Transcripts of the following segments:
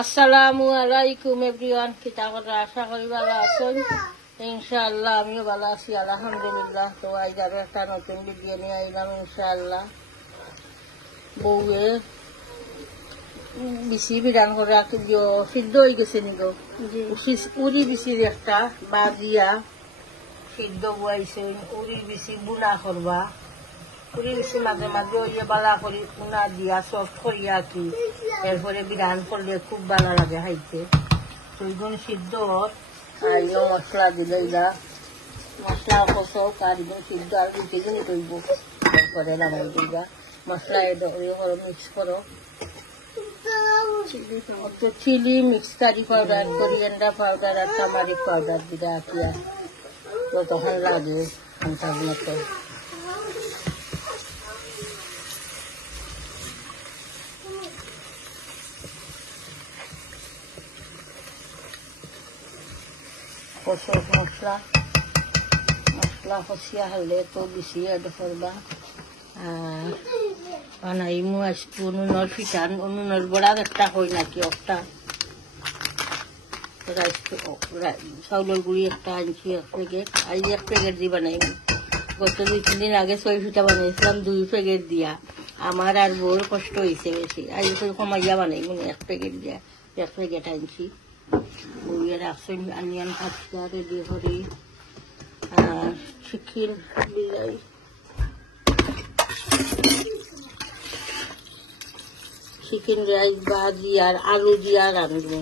আসসালামু আলাইকুম এভরিওয়ান, কিতা করে আশা করি ভালো আছেন। ইনশাআল্লাহ আমিও ভালো আছি আলহামদুলিল্লাহ। তো আজ আরো একটা নতুন ভিডিও নিয়ে আইলাম ইনশাআল্লাহ। বউয়ে বেশি বিধান করে সিদ্ধ হয়ে গেছে নিগো, উড়ি বিচির একটা বাজিয়া সিদ্ধ বয়াইছে, উড়ি বিচি বুনা করবা। উড়ি বিচি মাঝে মাঝে ওই বালা করি উনা দিয়া সফট করিয়া কি এরপরে বিধান করলে খুব ভালো লাগে খাইতে। দুইগুণ সিদ্ধ আর মশলা দিলে মশলা কষক আর এগুলো সিদ্ধ আর দুইগুণই করবো। এরপরে লাগাই দিবা মশলা করো, মিক্স করো। Chili mix curry powder, coriander powder আর টামারিক পাউডার দিলে আর কি তখন লাগে খানটার মতো। কষক মশলা কষিয়া হলে তো বেশি এড করবা। আর বানাইমু আজকে উনুনের পিঠা, উনুনের বড়া একটা হয় নাকি একটা চাউলের গুঁড়ি একটা আনছি 1 প্যাকেট। আজ 1 প্যাকেট দিয়ে বানাইমু। গত 2-3 দিন আগে 6 পিঠা বানাইছিলাম 2 প্যাকেট দিয়া। আমার আর বউর কষ্ট হয়েছে বেশি। আজ কমাইয়া বানাইমু 1 প্যাকেট দিয়া, 1 প্যাকেট আনছি। বউয়ে রাখছি আনিয়ান ভাজা রেডি করি। আর চিকেন বিলাই চিকেন রাইস ভাজি আর আলু দিয়া রাঁধবো।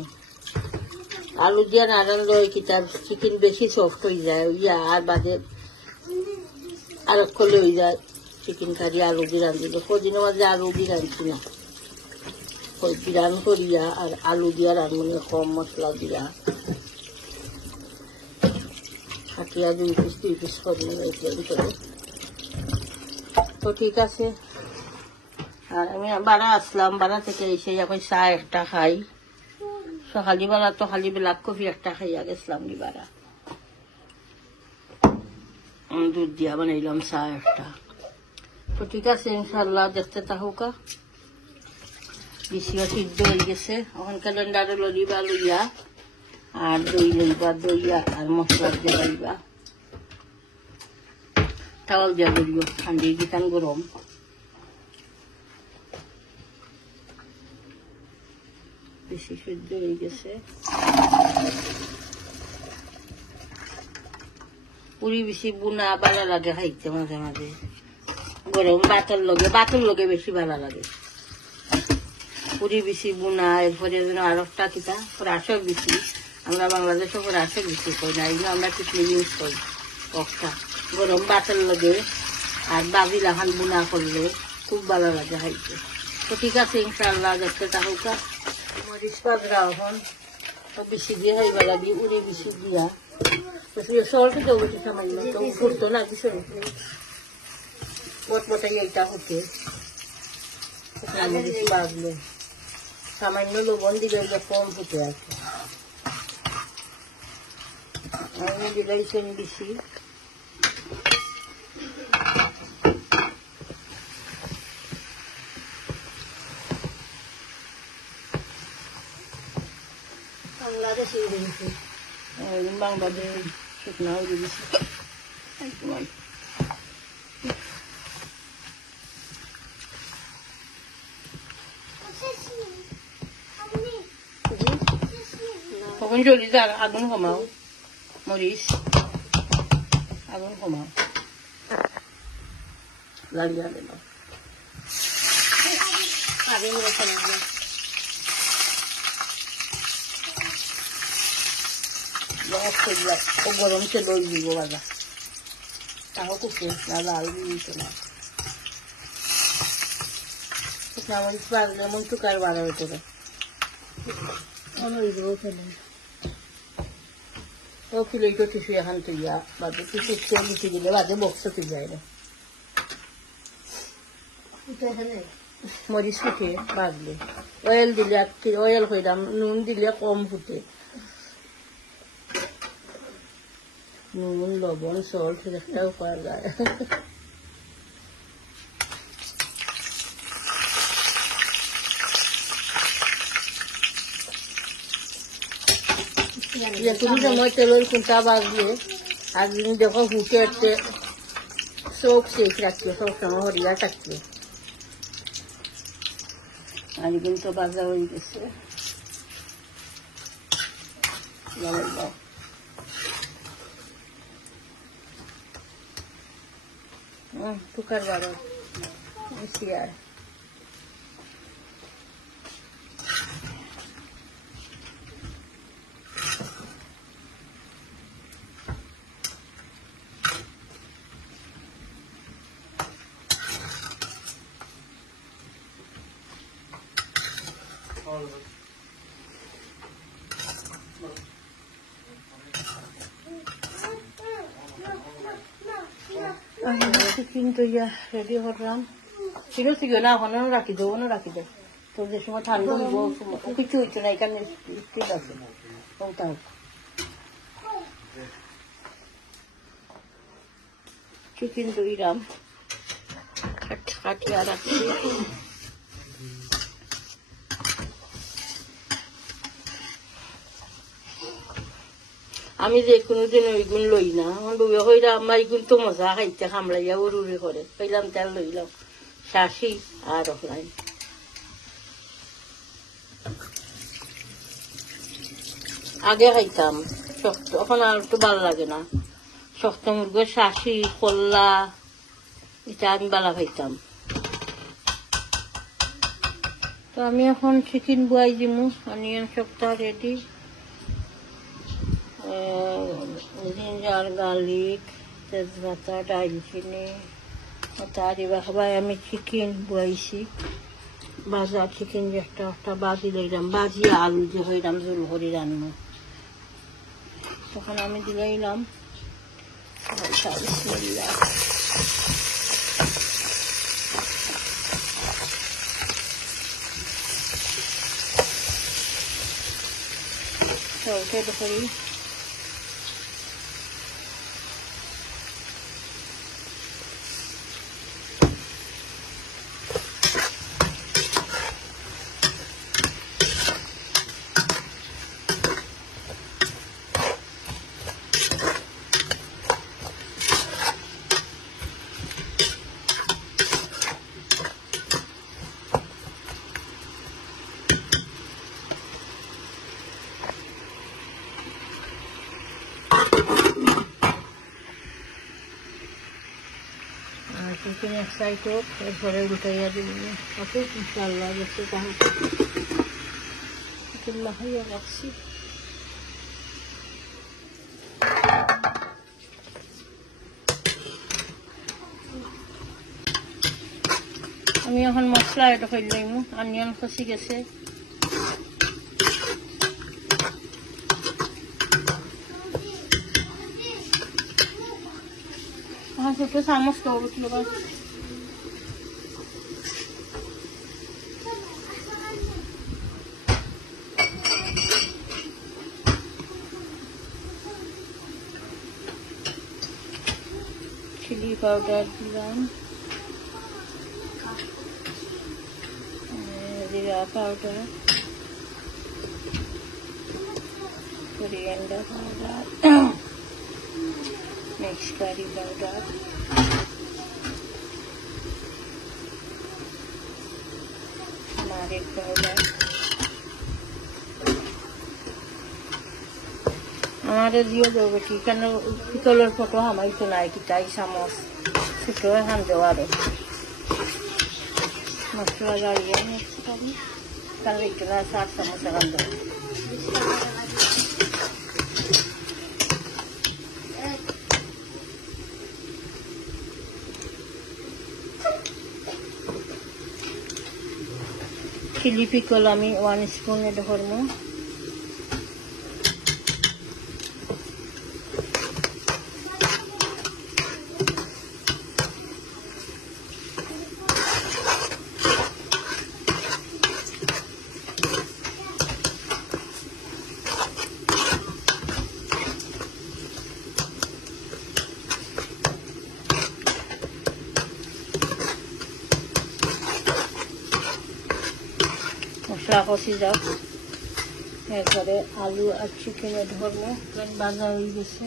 আলু দিয়া না রাঁধলে কি তার চিকেন বেশি সফট হয়ে যায়, আর বাদে আর করলে হয়ে যায় চিকেন কারি আলু দিয়ে রাঁধিলে। কদিনের মাঝে আলু দিয়ে রাঁধছি না, বিরান করিয়া আর আলু দিয়া রাঁধবো কম মশলা দিয়া কাটিয়া 2 পিস করি করে। তো ঠিক আছে। আর আমি বাড়া আসলাম, বাড়া থেকে এসে এখন চা একটা খাই। সকালবেলা তো খালি ব্ল্যাক কফি একটা খাইয়া গেছিলাম বাড়া, দুধ দিয়া বানাইলাম চা একটা। তো ঠিক আছে ইনশাল্লাহ দেখতে থাকুকা। বেশিও সিদ্ধ হয়ে গেছে। এখন ক্যালেন্ডারে লইবা লইয়া আর দই লইবা, দইয়া আর মশলা দিয়ে লইবা। টাওয়াল দিয়া লইব, ঠান্ডি গিতান গরম। বেশি সিদ্ধ হয়ে গেছে। পুরি বেশি বুনা ভালো লাগে খাইতে মাঝে মাঝে, গরম বাতর লগে বেশি ভালো লাগে। পুরি বেশি বুনা, এরপরে আর একটা কিতা রাসক বেশি। আমরা বাংলাদেশে রাসক বেশি করি না, এগুলো আমরা কিছু ইউজ করি। একটা গরম বাতর লগে আর বাজি লাখান বুনা করলে খুব ভালো লাগে খাইতে। তো ঠিক আছে ইনশাআল্লাহ দেখতে থাকুকা। মরিচ পাতরা এখন বেশি দিয়ে খাইবা লাগি, উড়ি বেশি দিয়া সলটা দেবো বেশি সামান্য, তো ফুটতো না কিছু মটমটাই এইটা হতে মরিচ বাজলে সামান্য লবণ দিলে কম ফুটে আছে। আমি দিলাইছেন বেশি। বাংলাদেশে শুকনা হয়ে গেছে। কখন চলি যা আগুন কমাও, মরিচ আগুন কমাও, লাগিয়ে দিল আগুন গরম সে দই দিব বাজা, তাও কুসে না লাল দিতে না। শুকনা মরিচ বাজলে এমন টুকার বাড়া হইতে পারে। ও কিলো টিসু এখান থেকে বাদে কিছু লিখে দিলে বাদে বক্সতে যায় না। মরিচ ফুটে বাজলে অয়েল দিলে অয়েল হইলাম, নুন দিলে কম ফুটে। নুন লবণ সল্ট একটাও পাওয়া যায়। যে তুমি সময় তেলের কুঁটা বাজলে আর দিন দেখো হুটে চোখ শেষ রাখছে সবসময় হরিয়া থাকছে আর কিন্তু বাজা হয়ে গেছে টুকার বারো বেশি আর কিন্তু রেডি করলাম ঠিক আছে না এখন রাখি দেবো না রাখি দেব তো যে সময় ঠান্ডা হইব কিছু হইতো না এখানে ঠিক আছে চিকেন দইরাম কাটিয়া রাখছি আমি যে কোনোদিন ওইগুণ লই না আমার বউয়ে হইরা আমার এইগুণ তো মজা খাইতে খামড়াইয়া উড়ুড়ি করে কইলাম তেল লইলাম শাসি আর অফলাইন আগে খাইতাম শক্ত এখন আর একটু ভালো লাগে না শক্ত মুরগো শাসি কল্লা এটা আমি বালা খাইতাম তো আমি এখন চিকেন বুয়াই দিমু অনিয়ন সপ্তাহ রেডি জিঞ্জার গার্লিক তেজপাতা দারচিনি তার এবার আমি চিকেন বুয়াইছি ভাজা চিকেন যে একটা বাজি লইলাম বাজি আলু যে হইলাম জোল করে রান্না তখন আমি দিলাম উঠে করি চিকেন এক সাইড হোক এরপরে উল্টাইয়া দিব ওকে ইনশাল্লাহ দেখতে তাহলে চিকেন মাখাইয়া রাখছি আমি এখন মশলা এটা ফেললাম অনিয়ন খসি গেছে ছোটো চামচ করবো কি চিলি পাউডার দিলাম জিরা powder coriander powder mixed curry powder turmeric powder हमारे दियो दो बेटी कन कलर फोटो हमारी तो नाई की चाय सामोस फोटो हम जवाब मसाला डालिए मिक्स करी कल इतना 7 समोसा बन दो चिली पिकल आमी 1 स्पून एड करमु মশলা কষি যাও এরপরে আলু আর চিকেনের ধরবো, বাজা হয়ে গেছে।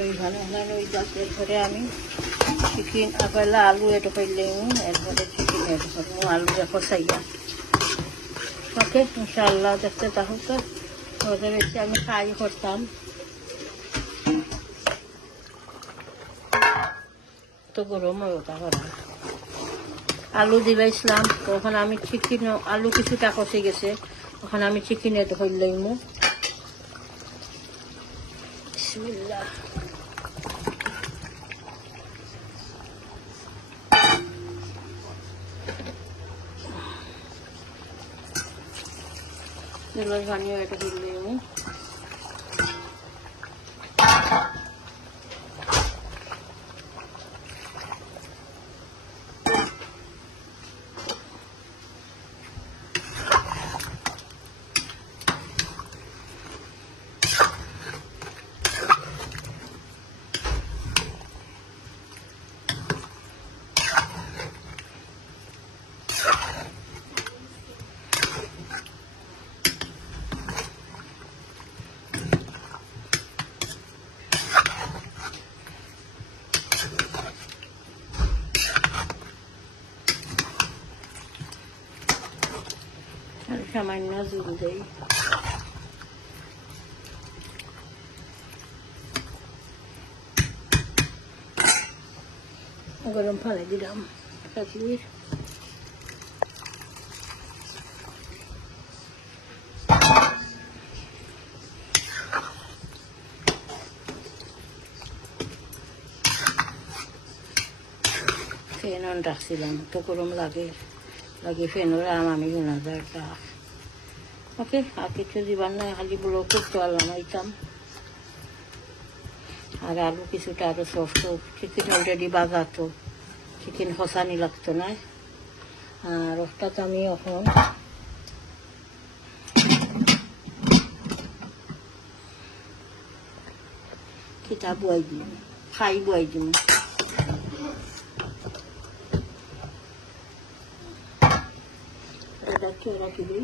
ওই ভালো ভালো ওই গাছ। এরপরে আমি চিকেন পয়লা আলু এটা করলে এরপরে চিকেন এড করবো, আলু দেখো সাইয়া। ওকে, ইনশাআল্লাহ দেখতে থাকো। তো ওদের বেশি আমি ফ্রাই করতাম, তো গরম হয় ওটা করা। আলু দিবাইছিলাম, তখন আমি চিকেন আলু কিছুটা কষে গেছে, ওখানে আমি চিকেন এড করলাম। বিসমিল্লাহ। তেলের পানিও এটা করলাম। সামান্য জল দেই। গরম পানি দিলাম কাশ্মীর। ফ্যান অন রাখছিলাম, তো গরম লাগে ফ্যানের আমি গুণাদারটা। ওকে, আর কিছু দিবার না, খালি ব্লক করতে পারলাম আইতাম। আর আলু কিছুটা আরো সফট, চিকেন অলরেডি বাজা, তো চিকেন খসানি লাগতো না। আর ওটা আমি এখন খিতা বয়াই দিম, খাই বয়াই দিম। এটা চোরা দিবি,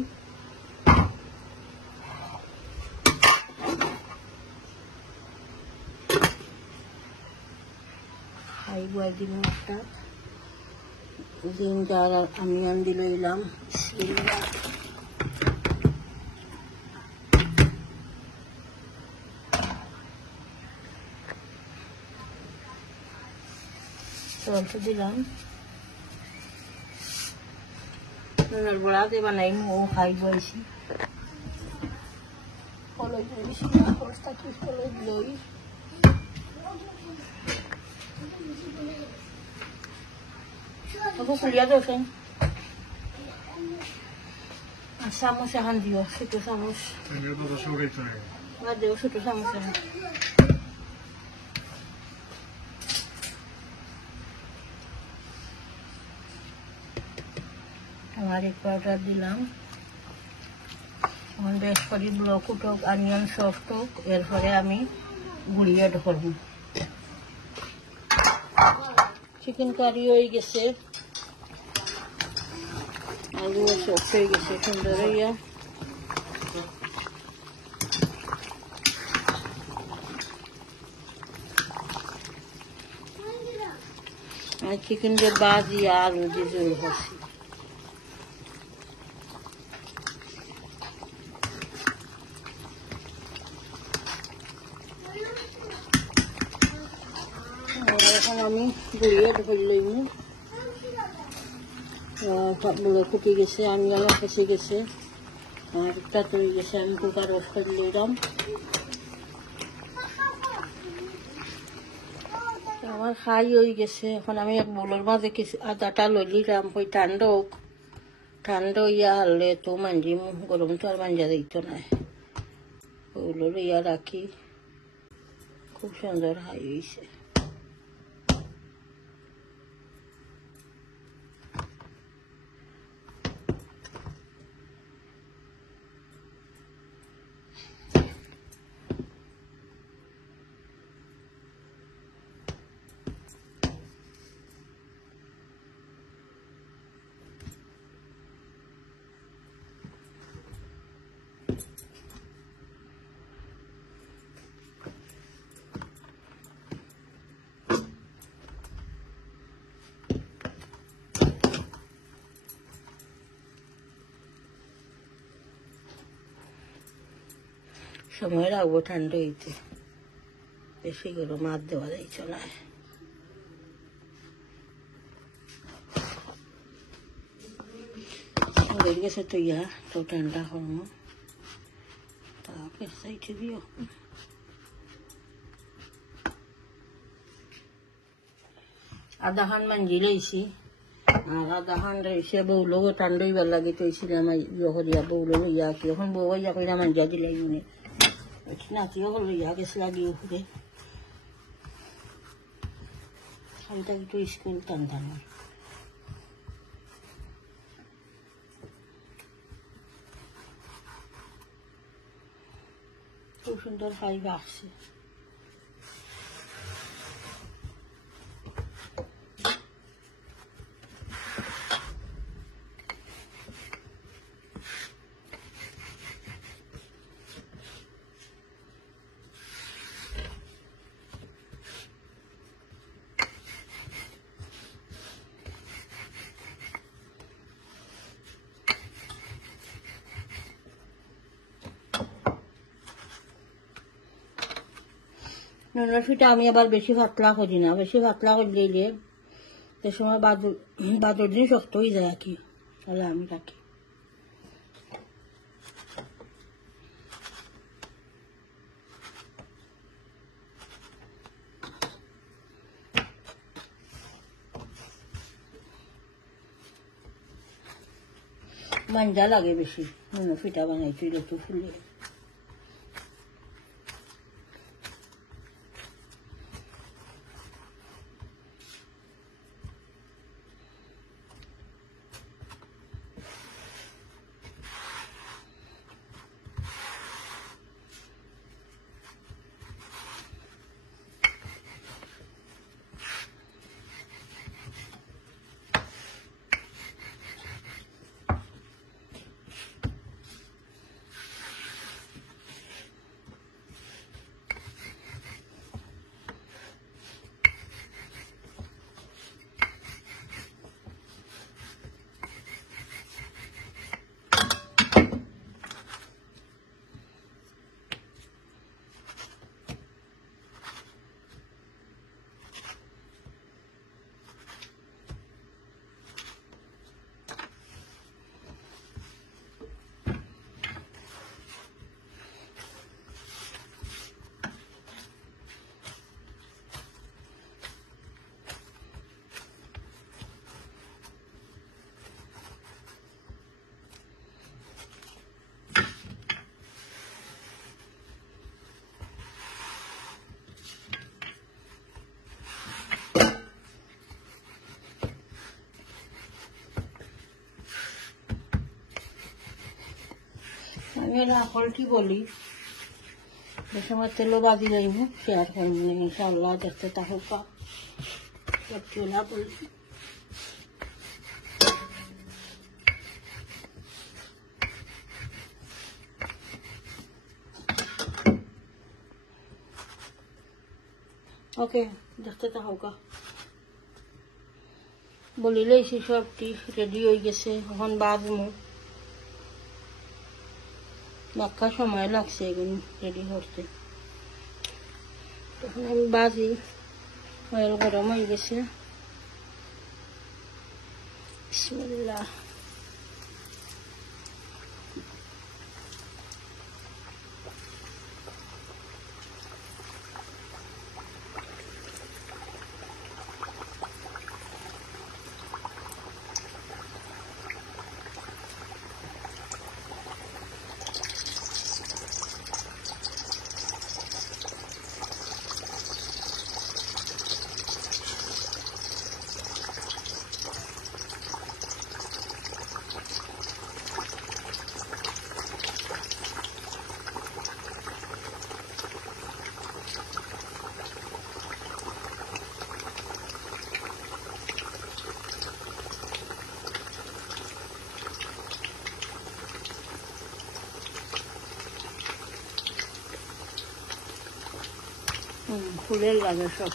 খাই বয়াই দিম। একটা জিঞ্জার আর অনিয়ন দিলে দিলাম। সল্ট দিলাম। নুনের বড়া দিয়ে বানাই, ও খাই বইছি। হলুদ বেশি না, খরচটা কি হলুদ লই। কুলিয়া দোষেন চামচ এখন দিও, ছোট চামচ দিও, ছোট চামচ এখন। টার্মারিক পাউডার দিলাম। এখন বেশ করে ব্লক উঠুক, অনিয়ন সফট হোক, এরপরে আমি গুঁড়ি অ্যাড করব। চিকেন কারি হয়ে গেছে, আলু সফট হয়ে গেছে সুন্দর হইয়া। আর চিকেন দিয়ে বাজিয়া আলু দিয়ে জল করছি। এখন আমি গুঁড়িয়ে ধরলাম, কুটি গেছে, অনিয়নও ফেসে গেছে, আর একটা তৈরি গেছে। আমি কুকার অফ করে দিলাম। আমার খাই হয়ে গেছে। এখন আমি এক বোলের মাঝে কিছু আদাটা লইলাম, ওই ঠান্ডা হইয়া হারলে তো মাঞ্জিম, গরম তো আর মাঞ্জা দিত না, ওগুলো লইয়া রাখি। খুব সুন্দর খাই হয়েছে। সময় রাখবো ঠান্ডা হইতে, বেশি গরম হাত দেওয়া যাইছে না। হয়ে গেছে তো ইয়া, তো ঠান্ডা করবো, তারপরে সাইডে দিও। আধা খান মাঞ্জি লইছি, আর আধা খান রয়েছে বউলোক ঠান্ডাইবার লাগে তৈছিলাম ইয়ে করিয়া বউলো লইয়া কি এখন বউ ইয়া কইরা মাঞ্জা দিলাই মনে নাতিও লইয়া গেছে লাগিয়ে ঘুরে খালিটা একটু স্কুল টান খুব সুন্দর খাইবা আসছে। নুনের ফিটা আমি আবার বেশি পাতলা করি না, বেশি পাতলা করলে সে সময় বাদর দিন শক্ত হয়ে যায় আর কি, তাহলে আমি রাখি। মাঞ্জা লাগে বেশি নুনের ফিটা বানাইছি একটু ফুলে। আমি রাখলটি বলি যে সময় তেলও বাজি যাইব শেয়ার করবো ইনশাআল্লাহ, দেখতে তাহলে চুলা বলি। ওকে, দেখতে তাহকা বলিলেই সবটি রেডি হয়ে গেছে, এখন বাজমু বাক্কা সময় লাগছে এগুলো রেডি করতে। তখন আমি বাজি, অয়েল গরম হয়ে গেছে। বিসমিল্লাহ। ফুলের লাগে সব,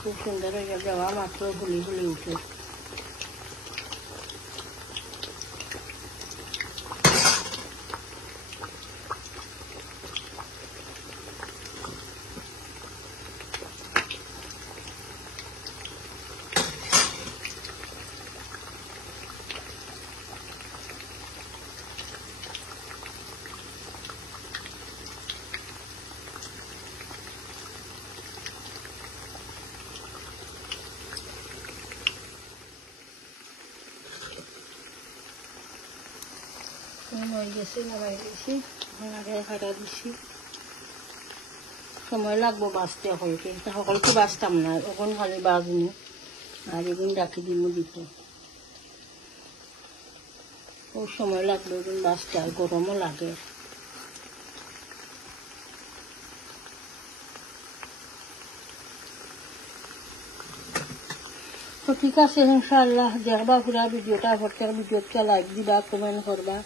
খুব সুন্দর হয়ে দেওয়া মাত্র ফুলি ফুলি উঠে। হয়ে গেছে লাগাই দিয়েছি আগে কাটা দিচ্ছি সময় লাগবো বাঁচতে সকলকে সকলকে বাঁচতাম না এখন খালি বাঁচনি আর এগুলো রাখি দিব দিতে ও সময় লাগবে এগুলো বাঁচতে আর গরমও লাগে তো ঠিক আছে ইনশাআল্লাহ দেখবা পুরা ভিডিওটা প্রত্যেক ভিডিওটা লাইক দিবা কমেন্ট করবা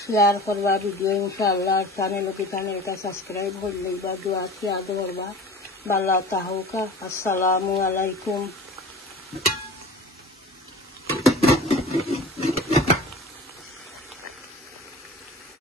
শেয়ার করবা ভিডিও ইনশাআল্লাহ চ্যানেলটা সাবস্ক্রাইব করে লইবা দোয়া ইয়াদ করবা ভালো থাকুকা আসসালামু আলাইকুম